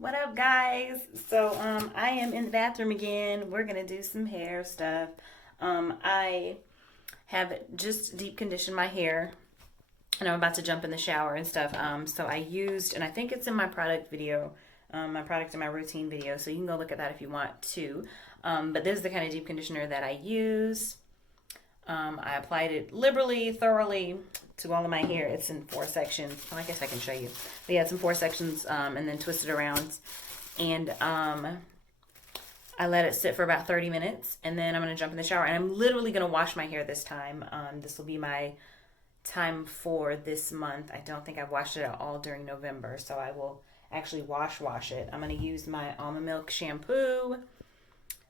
What up, guys? So, I am in the bathroom again. We're gonna do some hair stuff. I have just deep conditioned my hair, and I'm about to jump in the shower and stuff. So I used, and I think it's in my product video, my product and my routine video. So you can go look at that if you want to. But this is the kind of deep conditioner that I use. I applied it liberally, thoroughly to all of my hair. It's in 4 sections. Well, I guess I can show you. But yeah, it's in 4 sections, and then twist it around. And I let it sit for about 30 minutes, and then I'm going to jump in the shower. And I'm literally going to wash my hair this time. This will be my time for this month. I don't think I've washed it at all during November, so I will actually wash it. I'm going to use my almond milk shampoo.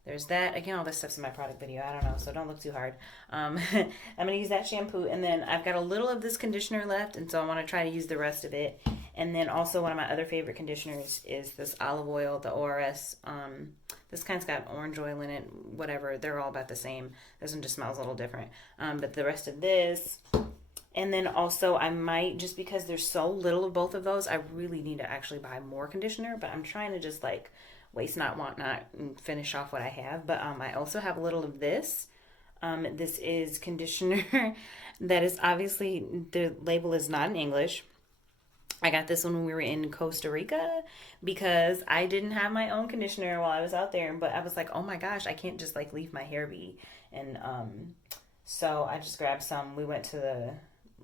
There's that. Again, all this stuff's in my product video. I don't know, so don't look too hard. I'm going to use that shampoo, and then I've got a little of this conditioner left, and so I want to try to use the rest of it. And then also one of my other favorite conditioners is this olive oil, the ORS. This kind's got orange oil in it, whatever. They're all about the same. This one just smells a little different. But the rest of this. And then also I might, just because there's so little of both of those, I really need to actually buy more conditioner. But I'm trying to just like waste not, want not, and finish off what I have. But I also have a little of this. This is conditioner that is obviously, the label is not in English. I got this one when we were in Costa Rica because I didn't have my own conditioner while I was out there. But I was like, oh my gosh, I can't just like leave my hair be. And so I just grabbed some. We went to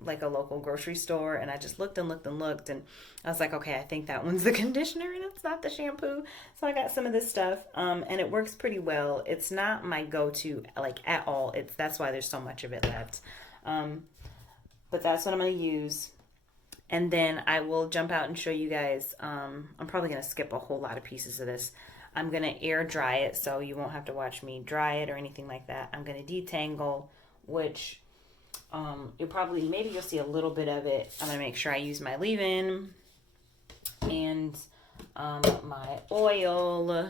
a local grocery store, and I just looked and looked and looked, and I was like, okay, I think that one's the conditioner and it's not the shampoo. So I got some of this stuff, and it works pretty well. It's not my go-to like at all. That's why there's so much of it left. But that's what I'm going to use. And then I will jump out and show you guys. I'm probably going to skip a whole lot of pieces of this. I'm going to air dry it, so you won't have to watch me dry it or anything like that. I'm going to detangle, which you'll see a little bit of it. I'm going to make sure I use my leave-in and my oil,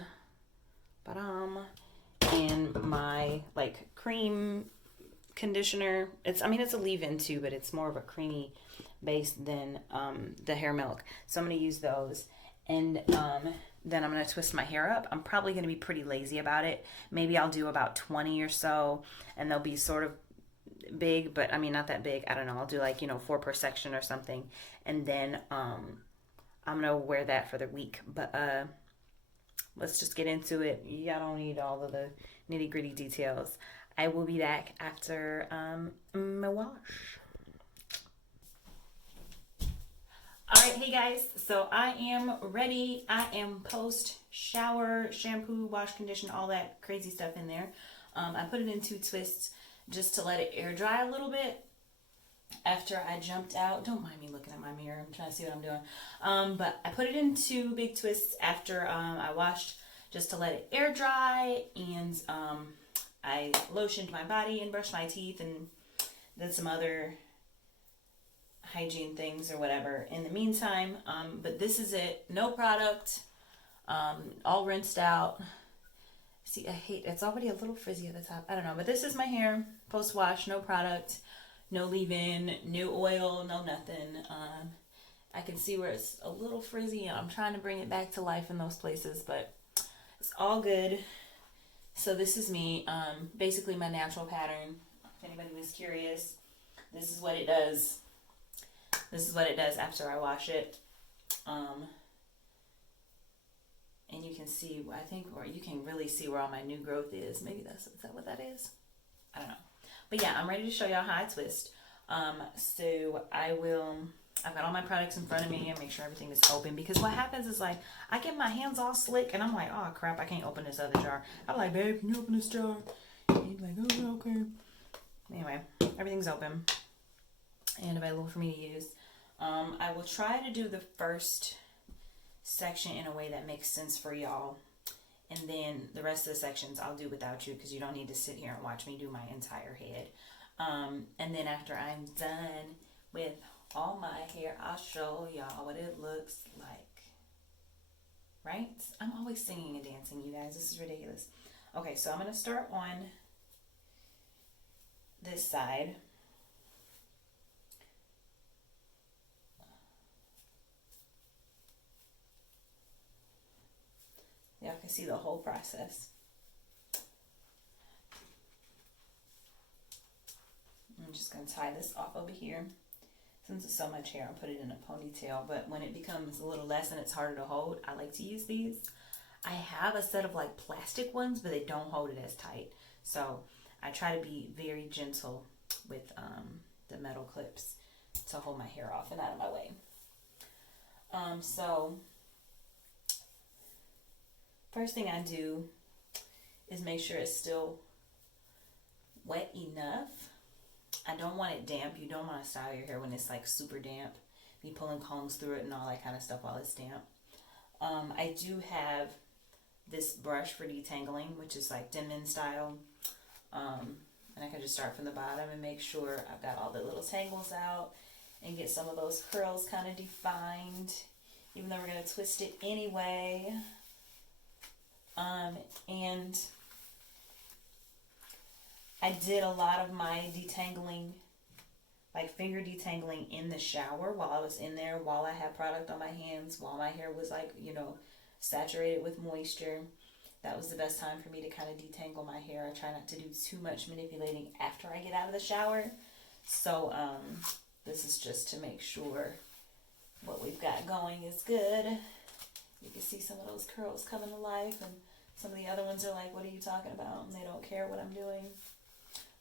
and my like cream conditioner. It's a leave-in too, but it's more of a creamy base than the hair milk. So I'm going to use those. And then I'm going to twist my hair up. I'm probably going to be pretty lazy about it. Maybe I'll do about 20 or so, and they'll be sort of big, but not that big. I don't know. I'll do 4 per section or something. And then I'm going to wear that for the week. But let's just get into it. Y'all don't need all of the nitty gritty details. I will be back after my wash. All right, hey guys, so I am ready. I am post shower, shampoo, wash, condition, all that crazy stuff in there. I put it in 2 twists just to let it air dry a little bit after I jumped out. Don't mind me looking at my mirror. I'm trying to see what I'm doing. But I put it in 2 big twists after I washed, just to let it air dry. And I lotioned my body and brushed my teeth and did some other hygiene things or whatever in the meantime. But this is it. No product. All rinsed out. See, it's already a little frizzy at the top. I don't know, but this is my hair post wash. No product, no leave-in, no oil, no nothing. I can see where it's a little frizzy, and I'm trying to bring it back to life in those places, but it's all good. So this is me, basically my natural pattern. If anybody was curious, this is what it does. This is what it does after I wash it. And you can see, I think, or you can really see where all my new growth is. Maybe is that what that is? I don't know. But yeah, I'm ready to show y'all how I twist. So I've got all my products in front of me and make sure everything is open, because what happens is I get my hands all slick and I'm like, oh crap, I can't open this other jar. I'm like, babe, can you open this jar? And he's like, oh, okay. Anyway, everything's open and available for me to use. I will try to do the first section in a way that makes sense for y'all, and then the rest of the sections I'll do without you, because you don't need to sit here and watch me do my entire head. And then after I'm done with all my hair, I'll show y'all what it looks like. Right? I'm always singing and dancing, you guys. This is ridiculous. Okay, so I'm going to start on this side. can see the whole process. I'm just going to tie this off over here. Since it's so much hair, I'll put it in a ponytail, but when it becomes a little less and it's harder to hold, I like to use these. I have a set of like plastic ones, but they don't hold it as tight. So I try to be very gentle with the metal clips to hold my hair off and out of my way. So first thing I do is make sure it's still wet enough. I don't want it damp. You don't want to style your hair when it's like super damp. Be pulling combs through it and all that kind of stuff while it's damp. I do have this brush for detangling, which is like Denman style. And I can just start from the bottom and make sure I've got all the little tangles out and get some of those curls kind of defined, even though we're going to twist it anyway. And I did a lot of my detangling, like finger detangling in the shower while I was in there, while I had product on my hands, while my hair was like, you know, saturated with moisture. That was the best time for me to kind of detangle my hair. I try not to do too much manipulating after I get out of the shower. So this is just to make sure what we've got going is good. You can see some of those curls coming to life, and some of the other ones are like, what are you talking about? And they don't care what I'm doing.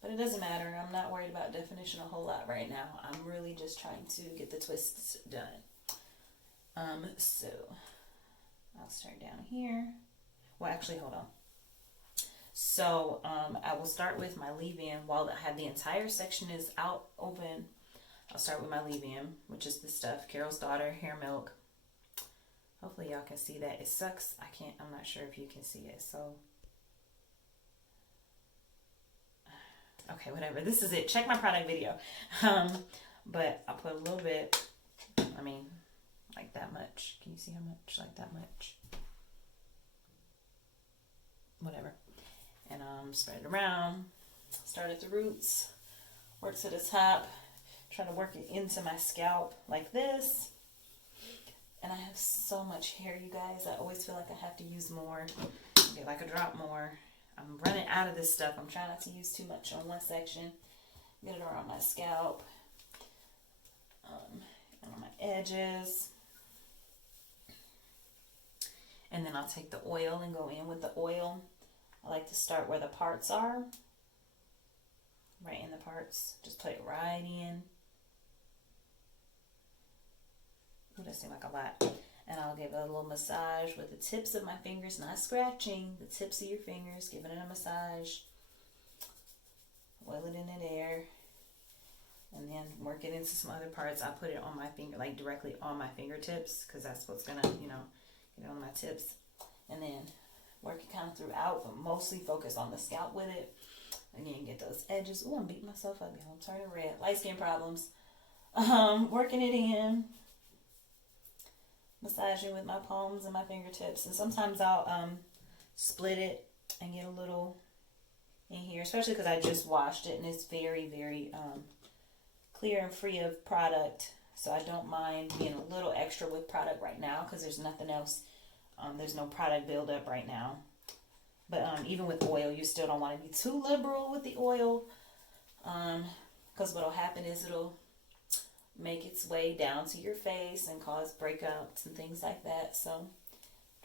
But it doesn't matter. I'm not worried about definition a whole lot right now. I'm really just trying to get the twists done. So I'll start down here. Well, actually, hold on. So I will start with my leave-in. While I have the entire section is out open, I'll start with my leave-in, which is the stuff, Carol's Daughter Hair Milk. Hopefully y'all can see that. It sucks. I'm not sure if you can see it. So, okay, whatever. This is it. Check my product video. But I'll put a little bit, like that much. Can you see how much? Like that much. Whatever. And spread it around. Start at the roots. Work to the top. Try to work it into my scalp like this. And I have so much hair, you guys. I always feel like I have to use more. Get like a drop more. I'm running out of this stuff. I'm trying not to use too much on one section. Get it around my scalp. And on my edges. And then I'll take the oil and go in with the oil. I like to start where the parts are. Right in the parts. Just put it right in. Ooh, that seems like a lot. And I'll give it a little massage with the tips of my fingers, not scratching, the tips of your fingers, giving it a massage. Oil it in there. And then work it into some other parts. I'll put it on my finger, like directly on my fingertips, because that's what's going to, get on my tips. And then work it kind of throughout, but mostly focus on the scalp with it. Again, get those edges. Ooh, I'm beating myself up. I'm turning red. Light skin problems. Working it in. Massaging with my palms and my fingertips. And sometimes I'll split it and get a little in here, especially because I just washed it and it's very, very clear and free of product. So I don't mind being a little extra with product right now because there's nothing else. There's no product buildup right now. But even with oil, you still don't want to be too liberal with the oil, because what will happen is it'll make its way down to your face and cause breakouts and things like that. So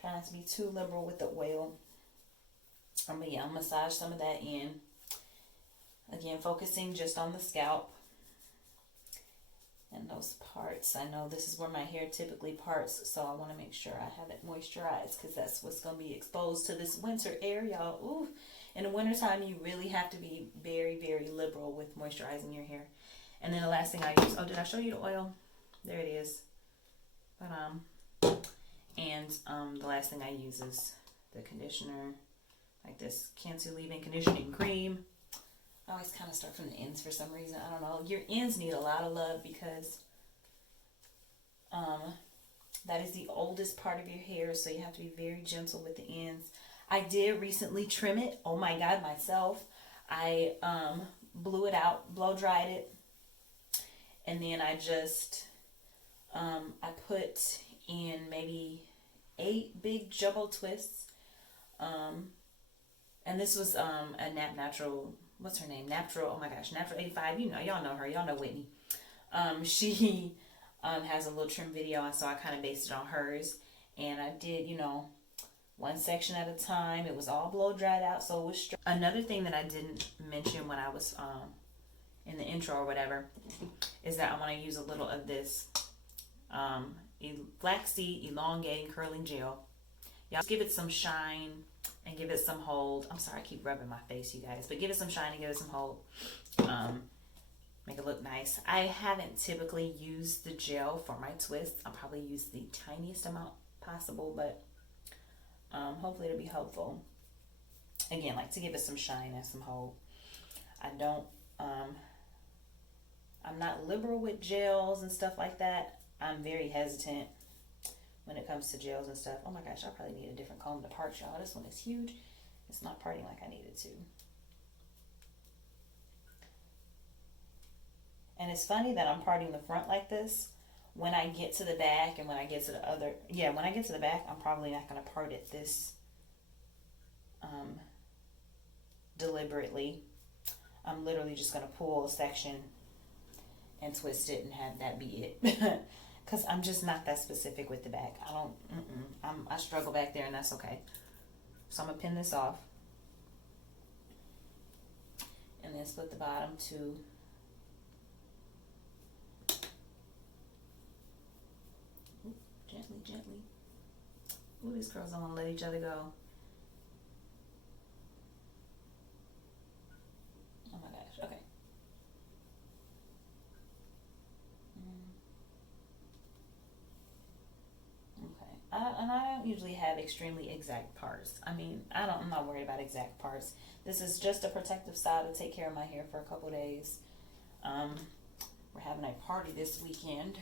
try not to be too liberal with the oil. But yeah, I'll massage some of that in. Again, focusing just on the scalp and those parts. I know this is where my hair typically parts, so I want to make sure I have it moisturized because that's what's going to be exposed to this winter air, y'all. Ooh, in the wintertime, you really have to be very, very liberal with moisturizing your hair. And then the last thing I use, did I show you the oil? There it is. But, the last thing I use is the conditioner, like this Cantu Leave-In Conditioning Cream. I always kind of start from the ends for some reason. I don't know. Your ends need a lot of love because that is the oldest part of your hair, so you have to be very gentle with the ends. I did recently trim it. Oh my God, myself. I blew it out, blow dried it. And then I just, I put in maybe 8 big jumbo twists And this was a natural. What's her name? Natural. Oh my gosh, Natural 85. You know, y'all know her. Y'all know Whitney. She has a little trim video, so I kind of based it on hers, and I did, you know, one section at a time. It was all blow dried out, so it was another thing that I didn't mention when I was in the intro or whatever is that I want to use a little of this flaxseed elongating curling gel. Y'all give it some shine and give it some hold. I'm sorry, I keep rubbing my face, you guys, but give it some shine and give it some hold. Make it look nice. I haven't typically used the gel for my twists. I'll probably use the tiniest amount possible, but hopefully it'll be helpful. Again, like to give it some shine and some hold. I don't, I'm not liberal with gels and stuff like that. I'm very hesitant when it comes to gels and stuff. Oh my gosh, I probably need a different comb to part, y'all. This one is huge. It's not parting like I needed to. And it's funny that I'm parting the front like this. When I get to the back and when I get to the other, when I get to the back, I'm probably not going to part it this deliberately. I'm literally just going to pull a section and twist it and have that be it. Because I'm just not that specific with the back. I struggle back there, and that's okay. So I'm going to pin this off. And then split the bottom to gently. Ooh, these curls don't want to let each other go. Oh my gosh, okay. Okay. And I don't usually have extremely exact parts. I mean, I'm not worried about exact parts. This is just a protective style to take care of my hair for a couple days. We're having a party this weekend.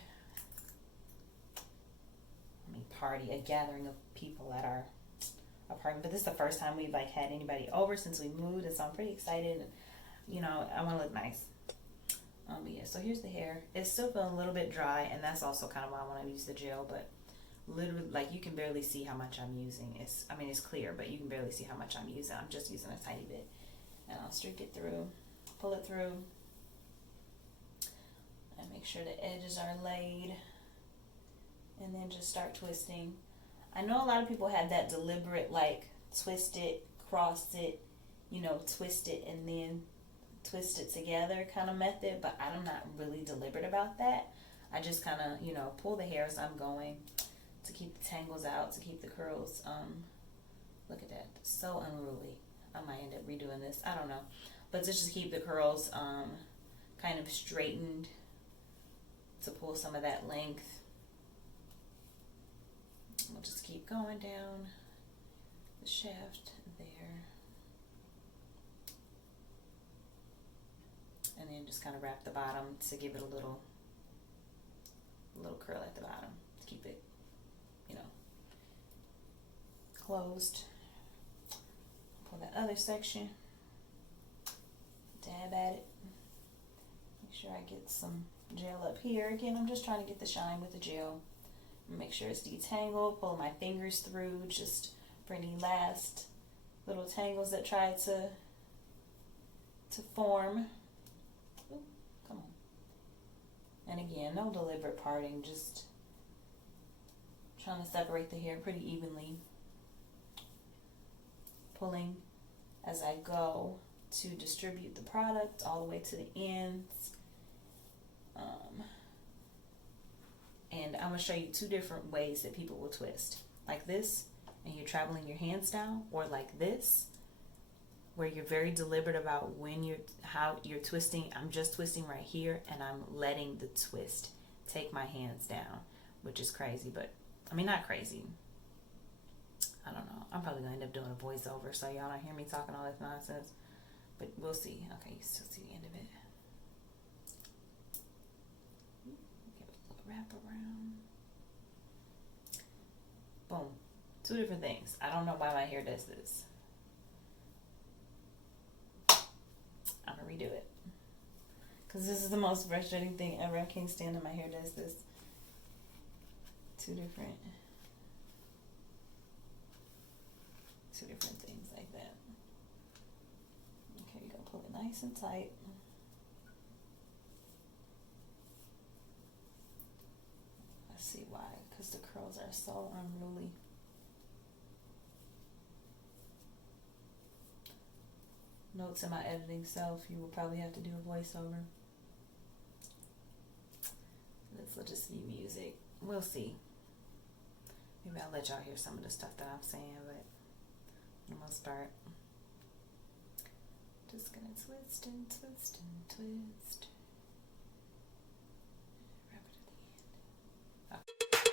A gathering of people at our apartment, but this is the first time we've like had anybody over since we moved, and so I'm pretty excited. You know, I want to look nice. But yeah, so here's the hair. It's still feeling a little bit dry, and that's also kind of why I want to use the gel. But literally, like, you can barely see how much I'm using. It's clear, but you can barely see how much I'm using. I'm just using a tiny bit, and I'll streak it through, pull it through, and make sure the edges are laid. And then just start twisting. I know a lot of people have that deliberate, like, twist it, cross it, you know, twist it and then twist it together kind of method, but I'm not really deliberate about that. I just kind of, you know, pull the hair as I'm going to keep the tangles out, to keep the curls. Look at that. So unruly. I might end up redoing this. I don't know. But to just keep the curls kind of straightened, to pull some of that length. We'll just keep going down the shaft there. And then just kind of wrap the bottom to give it a little curl at the bottom to keep it, you know, closed. Pull that other section, dab at it. Make sure I get some gel up here. Again, I'm just trying to get the shine with the gel. Make sure it's detangled, pull my fingers through just for any last little tangles that try to form. Ooh, come on. And again, no deliberate parting, just trying to separate the hair pretty evenly. Pulling as I go to distribute the product all the way to the ends. And I'm going to show you two different ways that people will twist. Like this, and you're traveling your hands down, or like this, where you're very deliberate about how you're twisting. I'm just twisting right here, and I'm letting the twist take my hands down, which is crazy, but, I mean, not crazy. I don't know. I'm probably going to end up doing a voiceover, so y'all don't hear me talking all this nonsense, but we'll see. Okay, you still see the end of it. Wrap around. Boom. Two different things. I don't know why my hair does this. I'm gonna redo it, because this is the most frustrating thing ever. I can't stand that my hair does this. Two different different things like that. Okay, you're gonna pull it nice and tight. I see why, because the curls are so unruly. Notes in my editing self, you will probably have to do a voiceover. This will just be music. We'll see. Maybe I'll let y'all hear some of the stuff that I'm saying, but I'm gonna start. Just gonna twist and twist and twist. Wrap it at the end. Okay.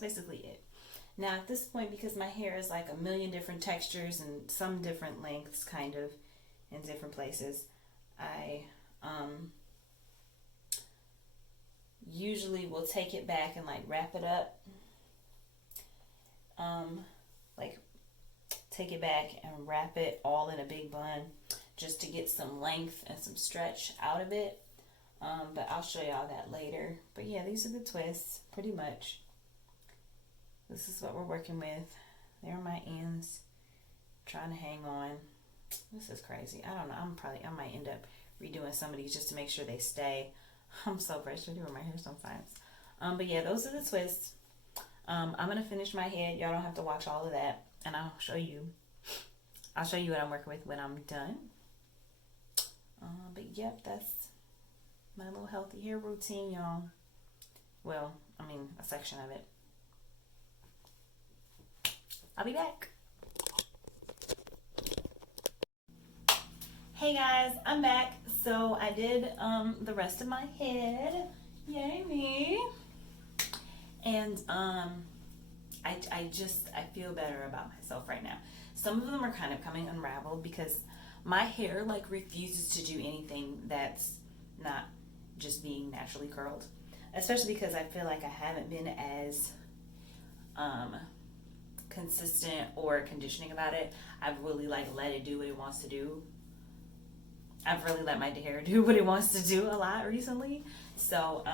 Basically it. Now at this point, because my hair is like a million different textures and some different lengths kind of in different places, I usually will take it back and like wrap it up, like take it back and wrap it all in a big bun just to get some length and some stretch out of it, but I'll show y'all that later. But yeah, these are the twists pretty much. This is what we're working with. There are my ends. Trying to hang on. This is crazy. I don't know. I might end up redoing some of these just to make sure they stay. I'm so frustrated with my hair sometimes. But yeah, those are the twists. I'm gonna finish my head. Y'all don't have to watch all of that, and I'll show you what I'm working with when I'm done. But yep, that's my little healthy hair routine, y'all. Well, I mean, a section of it. I'll be back. Hey guys, I'm back. So I did the rest of my head. Yay me. And I feel better about myself right now. Some of them are kind of coming unraveled because my hair like refuses to do anything that's not just being naturally curled. Especially because I feel like I haven't been as consistent or conditioning about it. I've really like let it do what it wants to do. I've really let my hair do what it wants to do a lot recently. So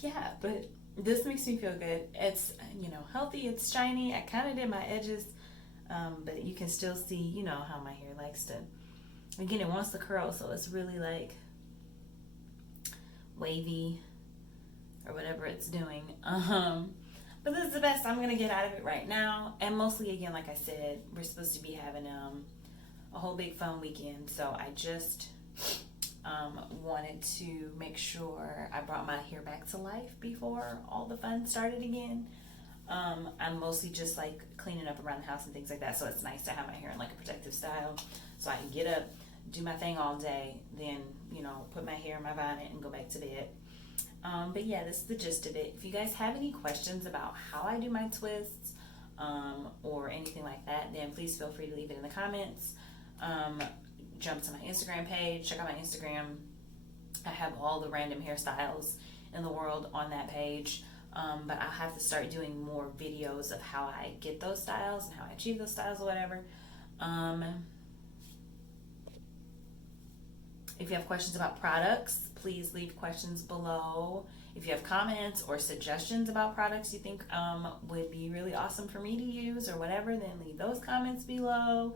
yeah, but this makes me feel good. It's, you know, healthy, it's shiny. I kind of did my edges, but you can still see, you know, how my hair likes to, again, it wants to curl, so it's really like wavy or whatever it's doing. But this is the best I'm gonna get out of it right now. And mostly, again, like I said, we're supposed to be having a whole big fun weekend. So I just wanted to make sure I brought my hair back to life before all the fun started again. I'm mostly just like cleaning up around the house and things like that. So it's nice to have my hair in like a protective style. So I can get up, do my thing all day, then, you know, put my hair in my bonnet and go back to bed. But yeah, this is the gist of it. If you guys have any questions about how I do my twists, or anything like that, then please feel free to leave it in the comments. Jump to my Instagram page, check out my Instagram. I have all the random hairstyles in the world on that page. But I'll have to start doing more videos of how I get those styles and how I achieve those styles or whatever. If you have questions about products, please leave questions below. If you have comments or suggestions about products you think would be really awesome for me to use or whatever, then leave those comments below.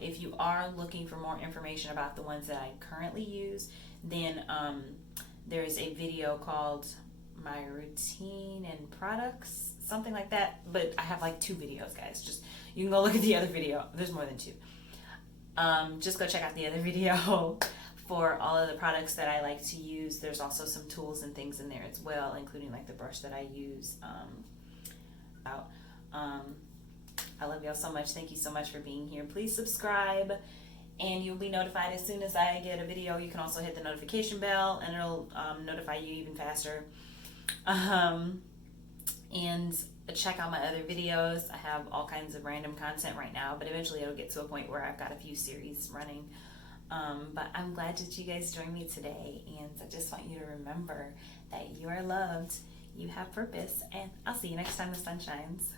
If you are looking for more information about the ones that I currently use, then there's a video called My Routine and Products, something like that. But I have like 2 videos, guys. Just you can go look at the other video. There's more than 2. Just go check out the other video for all of the products that I like to use. There's also some tools and things in there as well, including like the brush that I use. I love y'all so much. Thank you so much for being here. Please subscribe and you'll be notified as soon as I get a video. You can also hit the notification bell and it'll notify you even faster. And check out my other videos. I have all kinds of random content right now, but eventually it'll get to a point where I've got a few series running. But I'm glad that you guys joined me today, and I just want you to remember that you are loved, you have purpose, and I'll see you next time the sun shines.